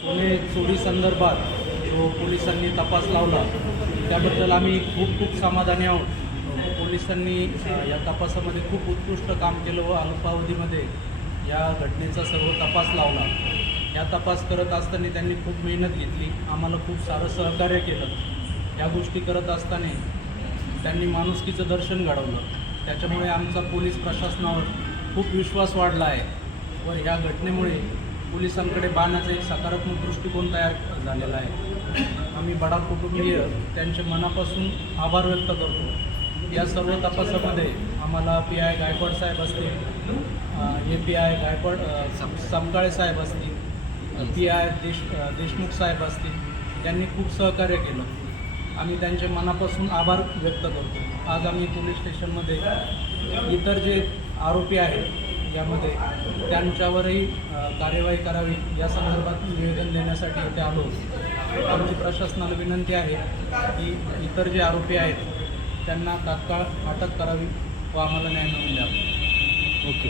सोने चोरी संदर्भात जो पोलिसांनी तपास लावला त्याबद्दल आम्ही खूप समाधानी आहोत। पोलिसांनी या तपासामध्ये खूप उत्कृष्ट काम केलं व अल्पावधीमध्ये या घटनेचा सर्व तपास लावला। या तपास करत असताना त्यांनी खूप मेहनत घेतली, आम्हाला खूप सारं सहकार्य केलं। या गोष्टी करत असताना त्यांनी माणुसकीचं दर्शन घडवलं, त्याच्यामुळे आमचा पोलीस प्रशासनावर खूप विश्वास वाढला आहे व या घटनेमुळे पोलिसांकडे पाहण्याचा एक सकारात्मक दृष्टिकोन तयार झालेला आहे। आम्ही बडा कुटुंबीय त्यांचे मनापासून आभार व्यक्त करतो। या सर्व तपासामध्ये आम्हाला PI गायकवाड साहेब असतील, API गायकवाड समकाळे साहेब असतील, PI देशमुख साहेब असतील, त्यांनी खूप सहकार्य केलं। आम्ही त्यांचे मनापासून आभार व्यक्त करतो। आज आम्ही पोलीस स्टेशनमध्ये इतर जे आरोपी आहेत यामध्ये त्यांच्यावरही कार्यवाही करावी या संदर्भात निवेदन देण्यासाठी इथे आलो। आमची प्रशासनाला विनंती आहे की इतर जे आरोपी आहेत त्यांना तात्काळ अटक करावी व आम्हाला न्याय मिळवून द्यावा। ओके।